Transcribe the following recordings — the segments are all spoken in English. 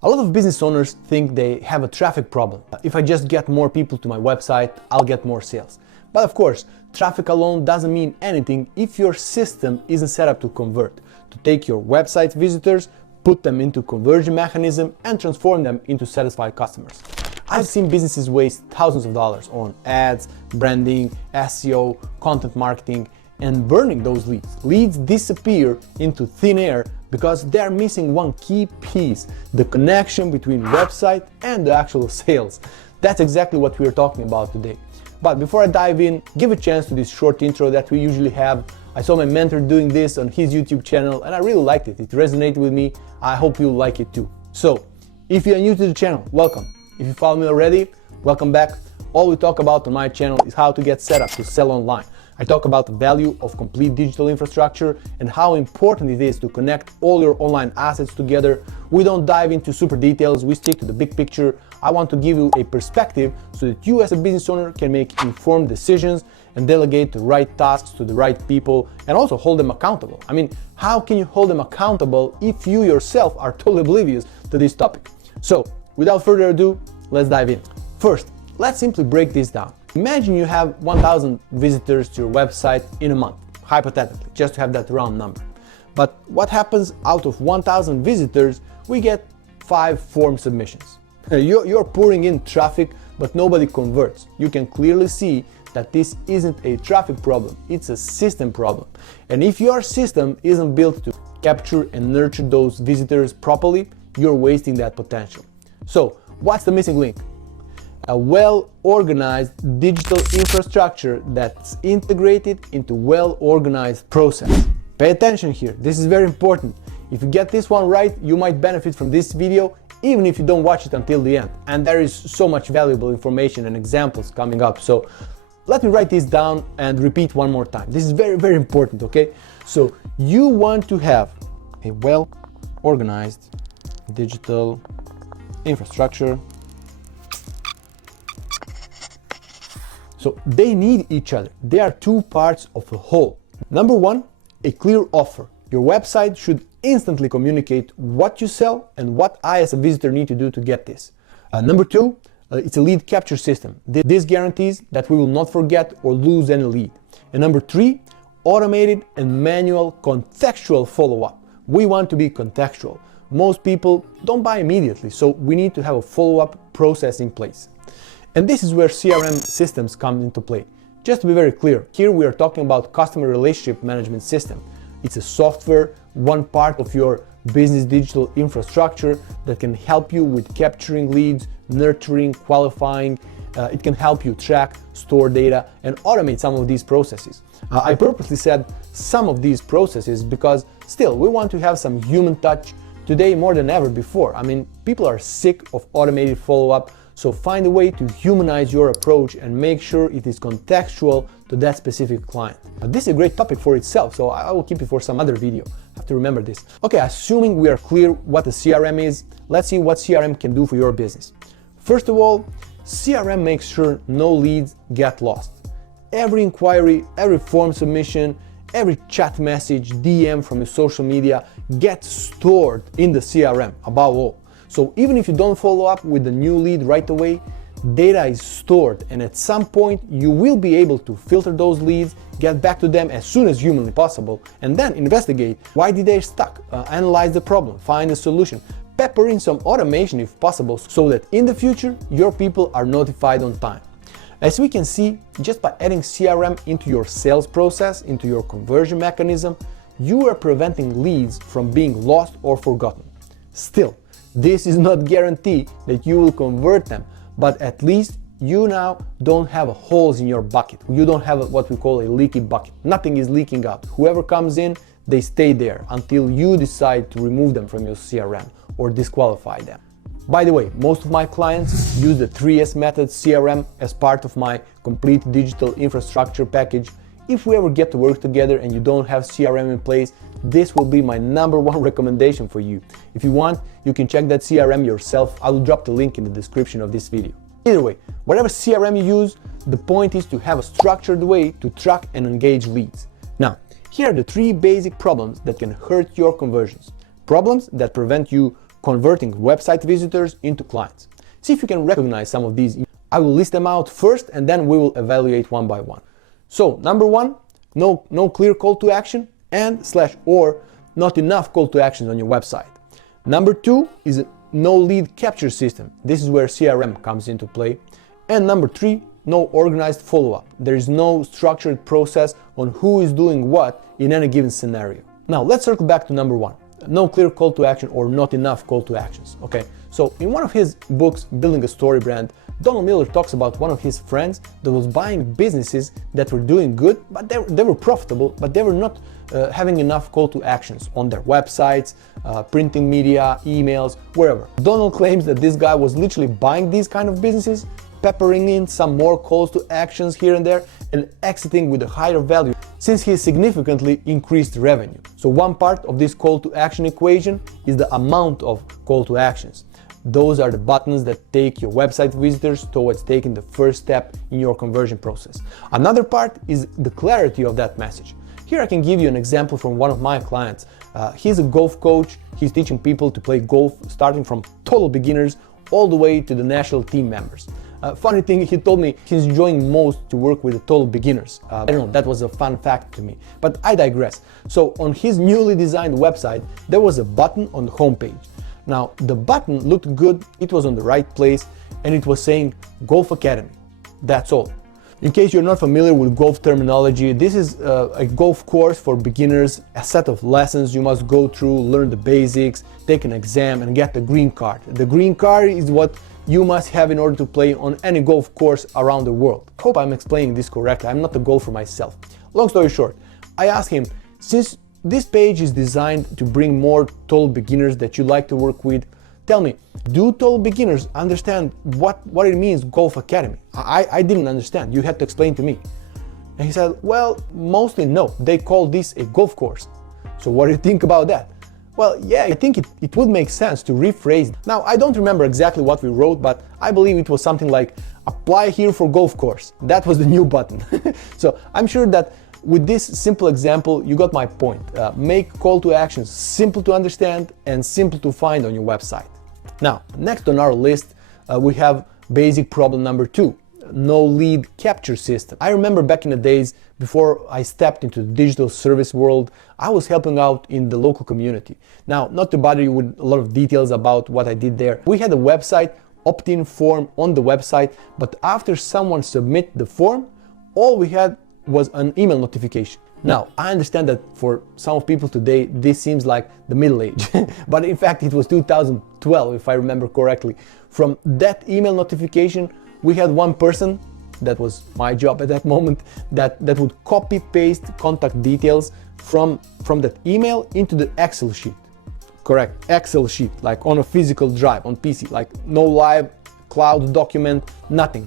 A lot of business owners think they have a traffic problem. If I just get more people to my website, I'll get more sales. But of course, traffic alone doesn't mean anything if your system isn't set up to convert, to take your website visitors, put them into conversion mechanism, and transform them into satisfied customers. I've seen businesses waste thousands of dollars on ads, branding, SEO, content marketing, and burning those leads. Leads disappear into thin air because they're missing one key piece, the connection between website and the actual sales. That's exactly what we're talking about today. But before I dive in, give a chance to this short intro that we usually have. I saw my mentor doing this on his YouTube channel and I really liked it. It resonated with me. I hope you'll like it too. So, if you are new to the channel, welcome. If you follow me already, welcome back. All we talk about on my channel is how to get set up to sell online. I talk about the value of complete digital infrastructure and how important it is to connect all your online assets together. We don't dive into super details, we stick to the big picture. I want to give you a perspective so that you as a business owner can make informed decisions and delegate the right tasks to the right people and also hold them accountable. I mean, how can you hold them accountable if you yourself are totally oblivious to this topic? So, without further ado, let's dive in. First, let's simply break this down. Imagine you have 1,000 visitors to your website in a month, hypothetically, just to have that round number. But what happens out of 1,000 visitors? We get 5 form submissions. You're pouring in traffic, but nobody converts. You can clearly see that this isn't a traffic problem, it's a system problem. And if your system isn't built to capture and nurture those visitors properly, you're wasting that potential. So, what's the missing link? A well-organized digital infrastructure that's integrated into well-organized process. Pay attention here, this is very important. If you get this one right, you might benefit from this video even if you don't watch it until the end. And there is so much valuable information and examples coming up. So let me write this down and repeat one more time. This is very, very important, okay? So you want to have a well-organized digital infrastructure. So they need each other. They are two parts of a whole. Number one, a clear offer. Your website should instantly communicate what you sell and what I as a visitor need to do to get this. Number two, it's a lead capture system. This guarantees that we will not forget or lose any lead. And number three, automated and manual contextual follow-up. We want to be contextual. Most people don't buy immediately, so we need to have a follow-up process in place. And this is where CRM systems come into play. Just to be very clear, here we are talking about customer relationship management system. It's a software, one part of your business digital infrastructure that can help you with capturing leads, nurturing, qualifying. It can help you track, store data, and automate some of these processes. I purposely said some of these processes because still we want to have some human touch today more than ever before. I mean, people are sick of automated follow-up. So find a way to humanize your approach and make sure it is contextual to that specific client. This is a great topic for itself, so I will keep it for some other video. I have to remember this. Okay, assuming we are clear what the CRM is, let's see what CRM can do for your business. First of all, CRM makes sure no leads get lost. Every inquiry, every form submission, every chat message, DM from your social media gets stored in the CRM above all. So even if you don't follow up with the new lead right away, data is stored and at some point you will be able to filter those leads, get back to them as soon as humanly possible, and then investigate why did they stuck, analyze the problem, find a solution, pepper in some automation if possible so that in the future your people are notified on time. As we can see, just by adding CRM into your sales process, into your conversion mechanism, you are preventing leads from being lost or forgotten. Still, this is not guarantee that you will convert them, but at least you now don't have holes in your bucket. You don't have what we call a leaky bucket. Nothing is leaking out. Whoever comes in, they stay there until you decide to remove them from your CRM or disqualify them. By the way, most of my clients use the 3S method CRM as part of my complete digital infrastructure package. If we ever get to work together and you don't have CRM in place, this will be my #1 recommendation for you. If you want, you can check that CRM yourself. I will drop the link in the description of this video. Either way, whatever CRM you use, the point is to have a structured way to track and engage leads. Now, here are the 3 basic problems that can hurt your conversions. Problems that prevent you converting website visitors into clients. See if you can recognize some of these. I will list them out first and then we will evaluate one by one. So number one, no clear call to action and / or not enough call to actions on your website. Number two is no lead capture system. This is where CRM comes into play. And number three, no organized follow-up. There is no structured process on who is doing what in any given scenario. Now let's circle back to number one. No clear call to action or not enough call to actions. Okay, so in one of his books, Building a Story Brand, Donald Miller talks about one of his friends that was buying businesses that were doing good, but they were profitable, but they were not having enough call to actions on their websites, printing media, emails, wherever. Donald claims that this guy was literally buying these kind of businesses, peppering in some more calls to actions here and there, and exiting with a higher value since he significantly increased revenue. So one part of this call to action equation is the amount of call to actions. Those are the buttons that take your website visitors towards taking the first step in your conversion process. Another part is the clarity of that message. Here I can give you an example from one of my clients. He's a golf coach. He's teaching people to play golf starting from total beginners all the way to the national team members. Funny thing, he told me he's enjoying most to work with the total beginners. I don't know, that was a fun fact to me, but I digress. So on his newly designed website, there was a button on the homepage. Now the button looked good, it was on the right place, and it was saying Golf Academy. That's all. In case you're not familiar with golf terminology, this is a golf course for beginners, a set of lessons you must go through, learn the basics, take an exam, and get the green card. The green card is what you must have in order to play on any golf course around the world. Hope I'm explaining this correctly. I'm not a golfer myself. Long story short, I asked him, since this page is designed to bring more total beginners that you like to work with, tell me, do total beginners understand what it means Golf Academy? I didn't understand. You had to explain to me. And he said, well, mostly no. They call this a golf course. So what do you think about that? Well, yeah, I think it would make sense to rephrase. Now, I don't remember exactly what we wrote, but I believe it was something like, apply here for golf course. That was the new button. So I'm sure that with this simple example, you got my point. Make call to actions simple to understand and simple to find on your website. Now, next on our list, we have basic problem number two. No lead capture system. I remember back in the days before I stepped into the digital service world, I was helping out in the local community. Now, not to bother you with a lot of details about what I did there, we had a website, opt-in form on the website, but after someone submit the form, all we had was an email notification. Now, I understand that for some people today, this seems like the middle age, but in fact it was 2012, if I remember correctly. From that email notification, we had one person, that was my job at that moment, that would copy paste contact details from that email into the Excel sheet. Correct, Excel sheet, like on a physical drive, on PC, like no live cloud document, nothing.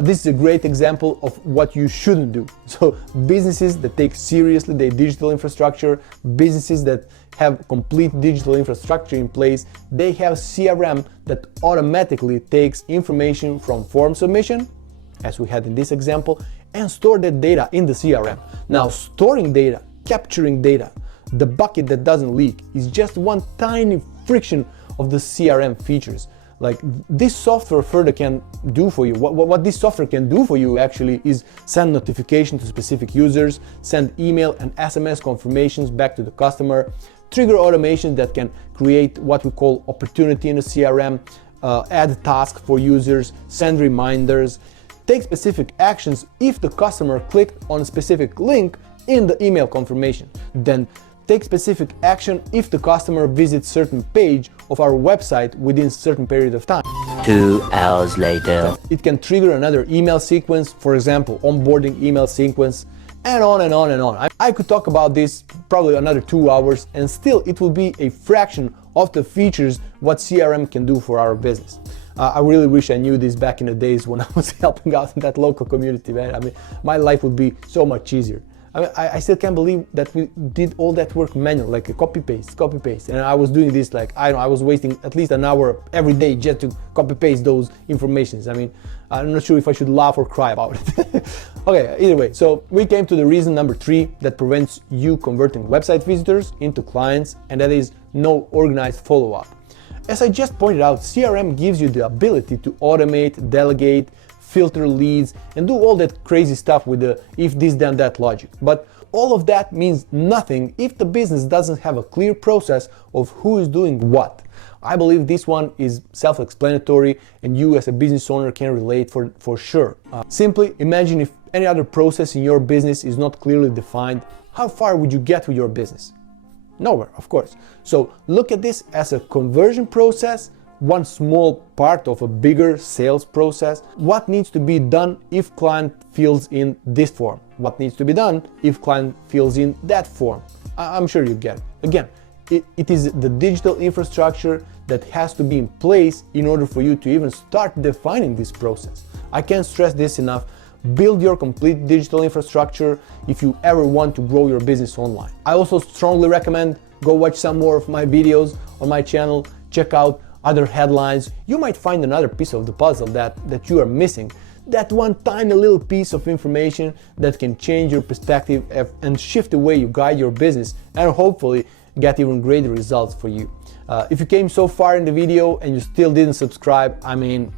This is a great example of what you shouldn't do. So businesses that take seriously their digital infrastructure, businesses that have complete digital infrastructure in place, they have CRM that automatically takes information from form submission, as we had in this example, and store that data in the CRM. Now, storing data, capturing data, the bucket that doesn't leak is just one tiny friction of the CRM features. Like this software further can do for you, what this software can do for you actually is send notification to specific users, send email and SMS confirmations back to the customer, trigger automations that can create what we call opportunity in the CRM, add tasks for users, send reminders, take specific actions if the customer clicked on a specific link in the email confirmation, then take specific action if the customer visits certain page of our website within a certain period of time. 2 hours later. It can trigger another email sequence, for example, onboarding email sequence, and on and on and on. I could talk about this probably another 2 hours and still it will be a fraction of the features what CRM can do for our business. I really wish I knew this back in the days when I was helping out in that local community, man. I mean, my life would be so much easier. I mean, I still can't believe that we did all that work manual, like a copy paste, and I was doing this like, I was wasting at least an hour every day just to copy paste those informations. I mean, I'm not sure if I should laugh or cry about it. Okay, either way, so we came to the reason number 3 that prevents you converting website visitors into clients, and that is no organized follow-up. As I just pointed out, CRM gives you the ability to automate, delegate, filter leads, and do all that crazy stuff with the if this then that logic. But all of that means nothing if the business doesn't have a clear process of who is doing what. I believe this one is self-explanatory and you as a business owner can relate for sure. Simply imagine if any other process in your business is not clearly defined, how far would you get with your business? Nowhere, of course. So look at this as a conversion process, one small part of a bigger sales process. What needs to be done if client fills in this form? What needs to be done if client fills in that form? I'm sure you get it. Again, it is the digital infrastructure that has to be in place in order for you to even start defining this process. I can't stress this enough. Build your complete digital infrastructure if you ever want to grow your business online. I also strongly recommend go watch some more of my videos on my channel, check out other headlines. You might find another piece of the puzzle that you are missing. That one tiny little piece of information that can change your perspective and shift the way you guide your business and hopefully get even greater results for you. If you came so far in the video and you still didn't subscribe, I mean,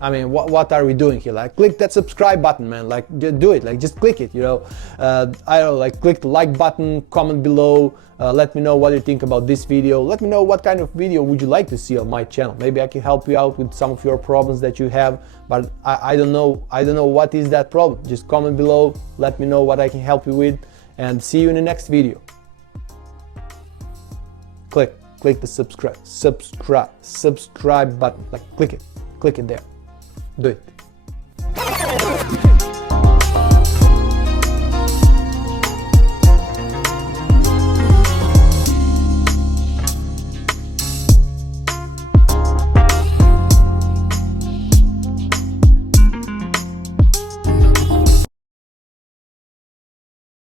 what are we doing here? Like, click that subscribe button, man. Like, do it. Like, just click it. You know, I don't know. Like, click the like button. Comment below. Let me know what you think about this video. Let me know what kind of video would you like to see on my channel. Maybe I can help you out with some of your problems that you have. But I don't know. I don't know what is that problem. Just comment below. Let me know what I can help you with. And see you in the next video. Click the subscribe button. Like, click it there. Do it.